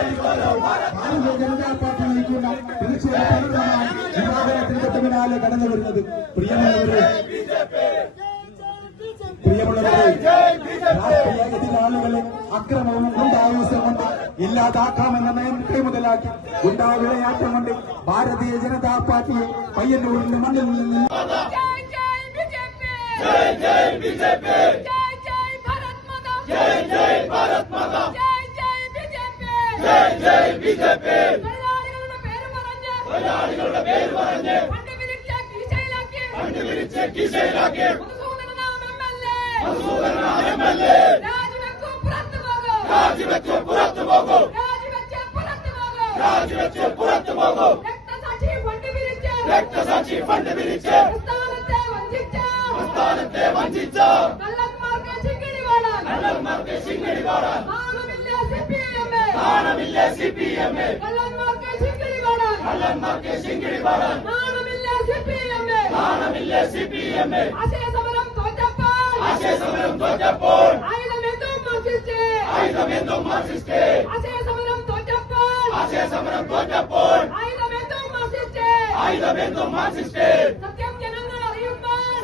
Bharatiya Janata party നയിക്കുന്ന തീർച്ചയായും വിവാഹത്തിന്റെ പിന്നാലെ കടന്നു വരുന്നത്. പ്രിയമുള്ളവരെ രാഷ്ട്രീയ എതിരാളികളെ അക്രമവും ഗുണ്ടായുസം കൊണ്ട് ഇല്ലാതാക്കാമെന്ന നയം കൈമുതലാക്കി ഗുണ്ടാവിളയാട്ടം കൊണ്ട് ഭാരതീയ ജനതാ പാർട്ടിയെ പയ്യന്നൂരിന്റെ മണ്ണിൽ നിന്ന് രക്തസാക്ഷി ഫണ്ട് പിരിച്ച് സംസ്ഥാനത്തെ വഞ്ചിച്ച കള്ളന്മാർക്ക് ശിങ്കടി പാടാൻ നാണമില്ല CPM കള്ളന്മാർക്ക് ശിങ്കടി പാടാൻ നാണമില്ല CPM ആശയസമരം തോറ്റപ്പോൾ ആയുധമെന്തും മാർക്സിസ്റ്റ് ആശയസമരം തോറ്റപ്പോൾ ആയുധമെന്തും മാർക്സിസ്റ്റ്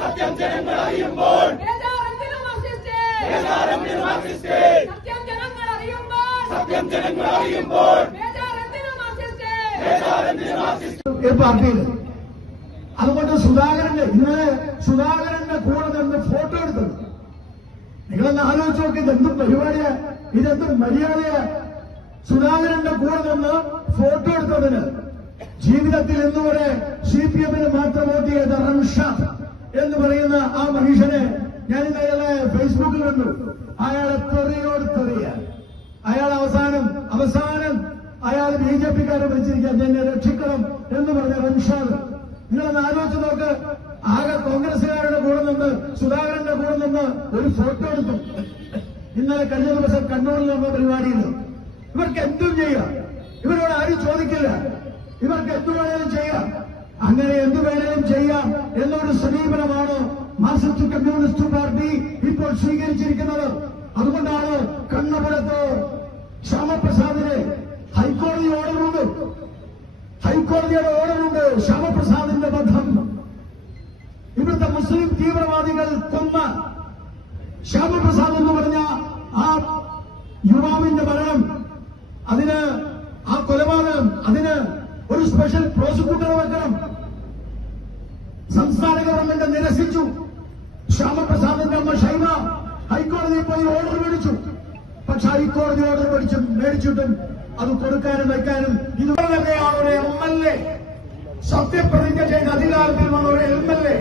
സത്യം ജനങ്ങൾ അറിയുമ്പോൾ മാർക്സിസ്റ്റ് സത്യം ജനങ്ങൾ അറിയുമ്പോൾ പാർട്ടിയിൽ അതുകൊണ്ട് സുധാകരന്റെ കൂടെ നിന്ന് ഫോട്ടോ എടുത്തത് നിങ്ങളൊന്ന് ആലോചിച്ച് നോക്കി. ഇതെന്തും പരിപാടിയാ, ഇതെന്തും മര്യാദയാ? സുധാകരന്റെ കൂടെ നിന്ന് ഫോട്ടോ എടുത്തതിന് ജീവിതത്തിൽ ഇന്നുവരെ CPM മാത്രം വോട്ട് ചെയ്ത റംഷാദ് എന്ന് പറയുന്ന ആ മനുഷ്യനെ ഞാൻ ഇന്നലെ ഫേസ്ബുക്കിൽ കണ്ടു. അയാളെ തെറിയോട് തെറിയ അയാൾ അവസാനം അയാൾ BJPക്കാരെ വിളിച്ചിരിക്കുക എന്നെ രക്ഷിക്കണം എന്ന് പറഞ്ഞ റംഷാദ്. നിങ്ങളൊന്ന് ആലോചിച്ച് നോക്ക്. ആകെ കോൺഗ്രസുകാരുടെ കൂടെ നിന്ന് സുധാകരന്റെ കൂടെ നിന്ന് ഒരു ഫോട്ടോ എടുത്തു. ഇന്നലെ കഴിഞ്ഞ ദിവസം കണ്ണൂരിൽ നടന്ന പരിപാടിയിൽ ഇവർക്ക് എന്തും ചെയ്യാം, ഇവരോട് ആരും ചോദിക്കില്ല, ഇവർക്ക് എന്തു വേണേലും ചെയ്യാം, അങ്ങനെ എന്തു വേണേലും ചെയ്യാം എന്നൊരു സമീപനമാണ് മാർക്സിസ്റ്റ് കമ്മ്യൂണിസ്റ്റ് പാർട്ടി ഇപ്പോൾ സ്വീകരിച്ചിരിക്കുന്നത്. അതുകൊണ്ടാണ് കണ്ണപുരത്ത് ശ്യാമപ്രസാദിനെ ഹൈക്കോടതിയുടെ ഓർഡറുണ്ട്. ശ്യാമപ്രസാദിന്റെ ബന്ധം ഇവിടുത്തെ മുസ്ലിം തീവ്രവാദികൾ കൊന്ന ശ്യാമപ്രസാദ് എന്ന് പറഞ്ഞ ആ യുവാവിന്റെ മരണം, അതിന് ആ കൊലപാതകം, അതിന് ഒരു സ്പെഷ്യൽ പ്രോസിക്യൂട്ടർ വെക്കണം. സംസ്ഥാന ഗവൺമെന്റ് നിരസിച്ചു. ശ്യാമപ്രസാദിന്റെ അമ്മ ഷൈമ ഹൈക്കോടതിയിൽ പോയി ഓർഡർ മേടിച്ചു. പക്ഷെ ഹൈക്കോടതി ഓർഡർ മേടിച്ചിട്ടും അത് കൊടുക്കാനും വയ്ക്കാനും ഇതുപോലെ തന്നെയാണ് ഒരു MLA സത്യപ്രതിജ്ഞ ചെയ്ത് അധികാരത്തിൽ വന്ന ഒരു MLA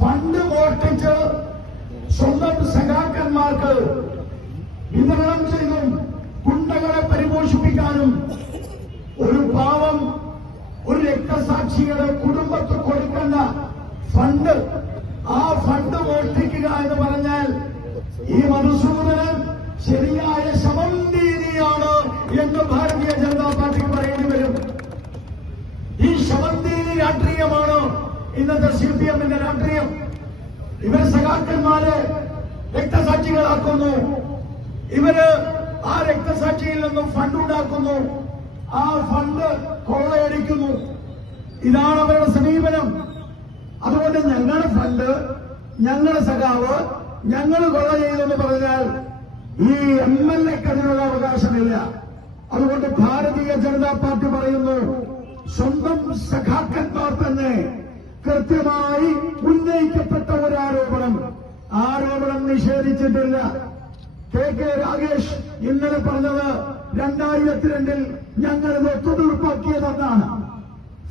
ഫണ്ട് മോഷ്ടിച്ച് സ്വന്തം സഖാക്കന്മാർക്ക് വിതരണം ചെയ്തും ഗുണ്ടകളെ പരിപോഷിപ്പിക്കാനും ഒരു പാവം ഒരു രക്തസാക്ഷിയുടെ കുടുംബത്ത് കൊടുക്കേണ്ട ഫണ്ട്, ആ ഫണ്ട് മോഷ്ടിക്കുക എന്ന് പറഞ്ഞാൽ ഈ മധുസൂദനൻ ശരിയായ ശവന്തീനിയാണ് എന്ന് ഭാരതീയ ജനതാ പാർട്ടിക്ക് പറയേണ്ടി വരും. ഈ ശവന്തീനി രാഷ്ട്രീയമാണ് ഇന്നത്തെ CPMന്റെ രാഷ്ട്രീയം. ഇവർ സഖാക്കന്മാരെ രക്തസാക്ഷികളാക്കുന്നു, ഇവര് ആ രക്തസാക്ഷിയിൽ നിന്നും ഫണ്ട് ഉണ്ടാക്കുന്നു, ആ ഫണ്ട് കൊള്ളയടിക്കുന്നു. ഇതാണ് അവരുടെ സമീപനം. അതുകൊണ്ട് ഞങ്ങളുടെ ഫണ്ട്, ഞങ്ങളുടെ സഖാവ്, ഞങ്ങൾ കൊള്ള ചെയ്തെന്ന് പറഞ്ഞാൽ ഈ MLAക്ക് അതിനുള്ള അവകാശമില്ല. അതുകൊണ്ട് ഭാരതീയ ജനതാ പാർട്ടി പറയുന്നു, സ്വന്തം സഖാക്കന്മാർ തന്നെ കൃത്യമായി ഉന്നയിക്കപ്പെട്ട ഒരു ആരോപണം നിഷേധിച്ചിട്ടില്ല. KK രാഗേഷ് ഇന്നലെ പറഞ്ഞത് 2002 ഞങ്ങൾ ഇത് ഒത്തുതീർപ്പാക്കിയതെന്നാണ്.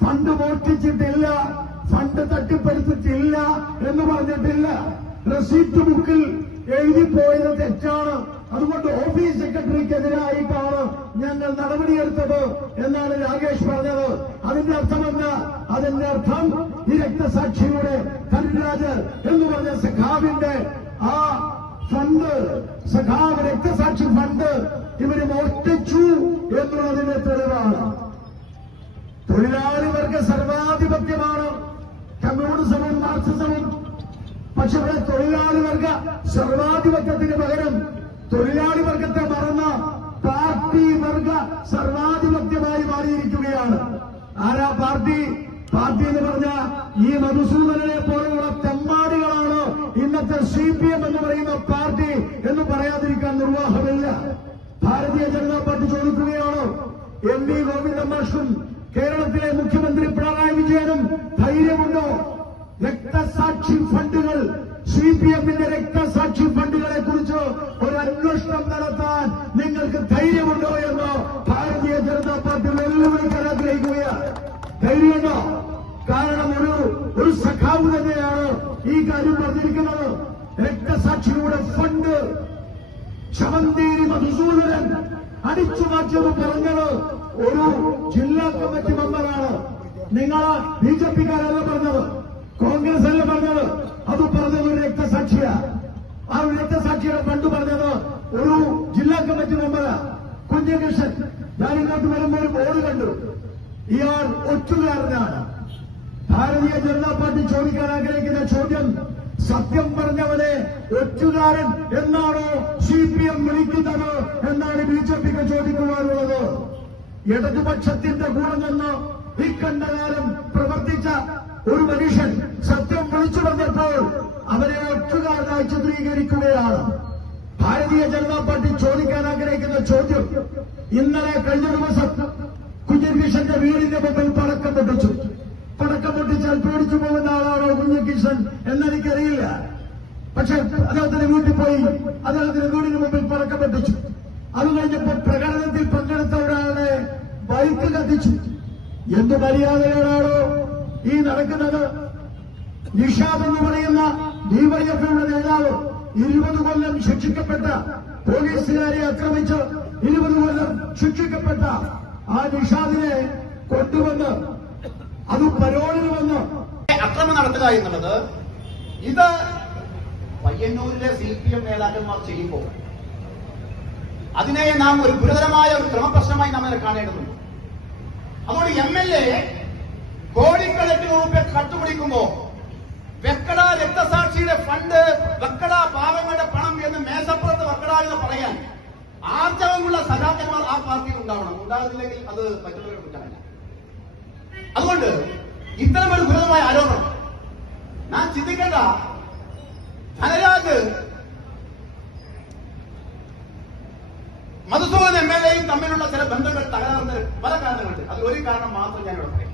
ഫണ്ട് മോഷ്ടിച്ചിട്ടില്ല, ഫണ്ട് തട്ടിപ്പറിച്ചിട്ടില്ല എന്ന് പറഞ്ഞിട്ടില്ല. റെസീപ്റ്റ് ബുക്കിൽ എഴുതിപ്പോയത് തെറ്റാണ്, അതുകൊണ്ട് ഓഫീസ് സെക്രട്ടറിക്കെതിരായിട്ടാണ് ഞങ്ങൾ നടപടിയെടുത്തത് എന്നാണ് രാഗേഷ് പറഞ്ഞത്. അതിന്റെ അർത്ഥമല്ല, അതിന്റെ അർത്ഥം ഈ രക്തസാക്ഷിയുടെ കരുരാജ് എന്ന് പറഞ്ഞ സഖാവിന്റെ ആ ഫണ്ട്, സഖാവ് രക്തസാക്ഷി ഫണ്ട് ഇവര് മോഷ്ടിച്ചു എന്നുള്ളതിന്റെ തെളിവാണ്. തൊഴിലാളി വർഗ സർവാധിപത്യമാണ് കമ്മ്യൂണിസവും മാർക്സിസവും. പക്ഷെ ഇവിടെ തൊഴിലാളി വർഗ സർവാധിപത്യത്തിന് പകരം തൊഴിലാളി വർഗത്തെ മറന്ന പാർട്ടി വർഗ സർവാധിപത്യമായി മാറിയിരിക്കുകയാണ്. ആരാ പാർട്ടി? പാർട്ടി എന്ന് പറഞ്ഞ ഈ മധുസൂദനനെ പോലെയുള്ള തെമ്മാടികളാണ് ഇന്നത്തെ CPM എന്ന് പറയുന്ന പാർട്ടി എന്ന് പറയാതിരിക്കാൻ നിർവാഹമില്ല. ഭാരതീയ ജനതാ പാർട്ടി ചോദിക്കുകയാണ്, MV ഗോവിന്ദൻ മാഷും കേരളത്തിലെ മുഖ്യമന്ത്രി പിണറായി വിജയനും ധൈര്യമുണ്ടോ? രക്തസാക്ഷി ഫണ്ടുകൾ, CPMന്റെ രക്തസാക്ഷി ഫണ്ടുകളെ കുറിച്ച് ഒരു അന്വേഷണം നടത്താൻ നിങ്ങൾക്ക് ധൈര്യമുണ്ടോ എന്ന് ഭാരതീയ ജനതാ പാർട്ടി വെല്ലുവിളിക്കാൻ ആഗ്രഹിക്കുകയാണ്. ധൈര്യമുണ്ടോ? കാരണം ഒരു സഖാവ് തന്നെയാണ് ഈ കാര്യം പറഞ്ഞിരിക്കുന്നത്. രക്തസാക്ഷിയുടെ ഫണ്ട് ശവന്തേരി മധുസൂദനൻ അടിച്ചു മാറ്റിയത് പറഞ്ഞത് ഒരു ജില്ലാ കമ്മിറ്റി മെമ്പറാണ്. നിങ്ങൾ BJP-കാരല്ല പറഞ്ഞത്, കോൺഗ്രസ് അല്ല പറഞ്ഞത്. അത് പറഞ്ഞത് ഒരു രക്തസാക്ഷിയാ. ആ രക്തസാക്ഷിയുടെ ഫണ്ട് പറഞ്ഞത് ഒരു ജില്ലാ കമ്മിറ്റി മെമ്പറാ, കുഞ്ഞകൃഷ്ണൻ. ഞാൻ ഇങ്ങോട്ട് വരുമ്പോൾ ഒരു ബോർഡ് കണ്ടു, ഇയാൾ ഒറ്റുകാരനാണ്. ഭാരതീയ ജനതാ പാർട്ടി ചോദിക്കാൻ ആഗ്രഹിക്കുന്ന ചോദ്യം, സത്യം പറഞ്ഞവനെ ഒറ്റുകാരൻ എന്നാണോ CPM വിളിക്കുന്നത് എന്നാണ് BJPക്ക് ചോദിക്കുവാനുള്ളത്. ഇടതുപക്ഷത്തിന്റെ കൂടെ നിന്ന് ഇക്കണ്ടകാലം പ്രവർത്തിച്ച ഒരു മനുഷ്യൻ സത്യം വിളിച്ചു പറഞ്ഞപ്പോൾ അവരെ ഒറ്റുകാരനായി ചിത്രീകരിക്കുകയാണ്. ഭാരതീയ ജനതാ പാർട്ടി ചോദിക്കാൻ ആഗ്രഹിക്കുന്ന ചോദ്യം, ഇന്നലെ കഴിഞ്ഞ ദിവസം കുഞ്ഞികൃഷ്ണന്റെ വീടിന്റെ മുമ്പിൽ പടക്കം പൊട്ടിച്ചു. പടക്കം പൊട്ടിച്ചാൽ പേടിച്ചു പോകുന്ന ആളാണോ കുഞ്ഞികൃഷ്ണൻ എന്നെനിക്കറിയില്ല. പക്ഷെ അദ്ദേഹത്തിന്റെ വീട്ടിൽ പോയി അദ്ദേഹത്തിന്റെ വീടിന് മുമ്പിൽ പടക്കം പൊട്ടിച്ചു. അത് കഴിഞ്ഞപ്പോൾ പ്രകടനത്തിൽ പങ്കെടുത്ത ഒരാളുടെ ബൈക്ക് കത്തിച്ചു. എന്ത് മര്യാദയോടാണോ ഈ നടക്കുന്നത്? നിഷാദ് എന്ന് പറയുന്ന DYFയുടെ നേതാവ് 20 കൊല്ലം ശിക്ഷിക്കപ്പെട്ട, പോലീസുകാരെ ആക്രമിച്ച് 20 കൊല്ലം ശിക്ഷിക്കപ്പെട്ട ആ നിഷാദിനെ കൊണ്ടുവന്ന് അത് പരോളിൽ വന്ന് അക്രമം നടത്തുക എന്നുള്ളത് ഇത് പയ്യന്നൂരിലെ CPM നേതാക്കന്മാർ ചെയ്യുമ്പോൾ അതിനെ നാം ഒരു ഗുരുതരമായ ഒരു ക്രമപ്രശ്നമായി നാം അതിനെ കാണേണ്ടതുണ്ട്. അതുകൊണ്ട് MLA കോടിക്കണക്കിന് രൂപ കട്ടുപിടിക്കുമ്പോ വെക്കട രക്തസാക്ഷിയുടെ ഫണ്ട്, വെക്കട പാവങ്ങളുടെ പണം എന്ന് മേശപ്പുറത്ത് വെക്കട എന്ന് പറയാൻ ആർജവമുള്ള സഖാക്കന്മാർ ആ പാർട്ടിയിൽ ഉണ്ടാവണം. ഉണ്ടാകുന്നില്ലെങ്കിൽ അത് മറ്റുള്ളവരെ കുറ്റമല്ല. അതുകൊണ്ട് ഇത്തരമൊരു ഗുരുതരമായ ആരോപണം നാം ചിന്തിക്കേണ്ട. ധനരാജ് മധുസൂദൻ MLAയും തമ്മിലുള്ള ചില ബന്ധങ്ങൾ തകരാറുന്ന പല കാരണങ്ങളുണ്ട്. അതിൽ ഒരു കാരണം മാത്രം ഞാനിവിടെ പറയാം.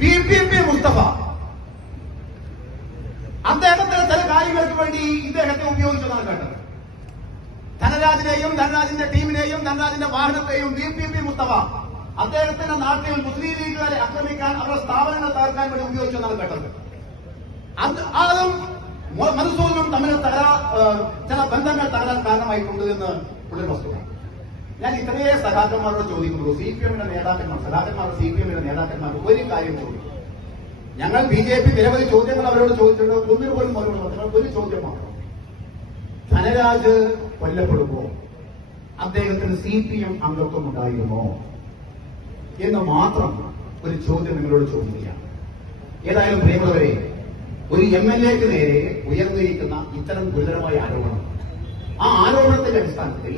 VPP മുസ്തഫ അദ്ദേഹത്തിന് ചില കാര്യങ്ങൾക്ക് വേണ്ടി ഇദ്ദേഹത്തെ ഉപയോഗിച്ചതാണ് കേട്ടത്. ധനരാജിനെയും ധനരാജിന്റെ ടീമിനെയും ധനരാജിന്റെ വാഹനത്തെയും VPP മുസ്തഫ അദ്ദേഹത്തിന്റെ നാട്ടിൽ മുസ്ലിം ലീഗുകാരെ ആക്രമിക്കാൻ, അവരുടെ സ്ഥാപനങ്ങൾ തകർക്കാൻ വേണ്ടി ഉപയോഗിച്ചതാണ് കേട്ടത്. അതും മധുസൂദനും തമ്മിൽ ചില ബന്ധങ്ങൾ തകരാൻ കാരണമായിട്ടുണ്ട് എന്ന് പുള്ളി വസ്തുത. ഞാൻ ഇത്രയേ സഖാക്കന്മാരോട് ചോദിക്കുള്ളൂ. CPMന്റെ നേതാക്കന്മാർ, സഖാക്കന്മാരുടെ CPMന്റെ നേതാക്കന്മാർ ഒരു കാര്യം ചോദിക്കും. ഞങ്ങൾ BJP നിരവധി ചോദ്യങ്ങൾ അവരോട് ചോദിച്ചിട്ടുണ്ട്. ഒന്നിനു പോലും മറുപടി പറഞ്ഞാൽ ഒരു ചോദ്യം മാത്രം. ധനരാജ് കൊല്ലപ്പെടുമ്പോൾ അദ്ദേഹത്തിന് CPM അംഗത്വം ഉണ്ടായിരുന്നോ എന്ന് മാത്രം ഒരു ചോദ്യം നിങ്ങളോട് ചോദിക്കുകയാണ്. ഏതായാലും പ്രിയമുള്ളവരെ, ഒരു MLAക്ക് നേരെ ഉയർന്നിരിക്കുന്ന ഇത്തരം ഗുരുതരമായ ആരോപണം, ആ ആരോപണത്തിന്റെ അടിസ്ഥാനത്തിൽ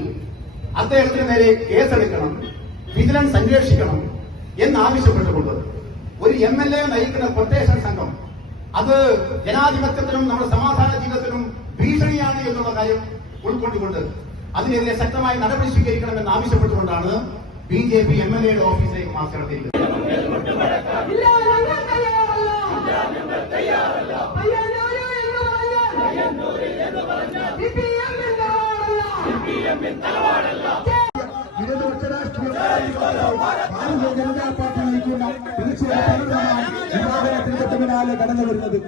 അദ്ദേഹത്തിന് നേരെ കേസെടുക്കണം, വിജിലൻസ് അന്വേഷിക്കണം എന്നാവശ്യപ്പെട്ടുകൊണ്ട് ഒരു MLA നയിക്കുന്ന കൊട്ടേഷൻ സംഘം അത് ജനാധിപത്യത്തിനും നമ്മുടെ സമാധാന ജീവിതത്തിനും ഭീഷണിയാണ് എന്നുള്ള കാര്യം ഉൾക്കൊണ്ടുകൊണ്ട് അതിനെതിരെ ശക്തമായ നടപടി സ്വീകരിക്കണമെന്ന് ആവശ്യപ്പെട്ടുകൊണ്ടാണ് BJP MLAയുടെ ഓഫീസിലേക്ക് മാർച്ച് നടത്തിയിരിക്കുന്നത്. ഇടതുപക്ഷ രാഷ്ട്രീയ ഭാരതീയ ജനതാ പാർട്ടി നയിക്കുന്ന തീർച്ചയായും പിന്നാലെ കടന്നു വരുന്നത്